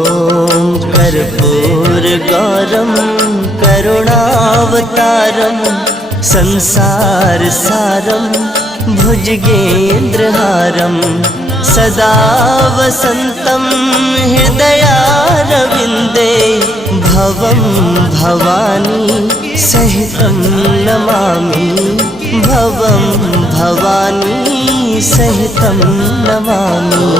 ॐ कर्पूरगौरं करुणावतारं संसारसारं भुजगेन्द्रहारं सदा वसन्तं हृदयारविन्दे भवं भवानी सहितं नमामि भवं भवानी सहितं नमामि।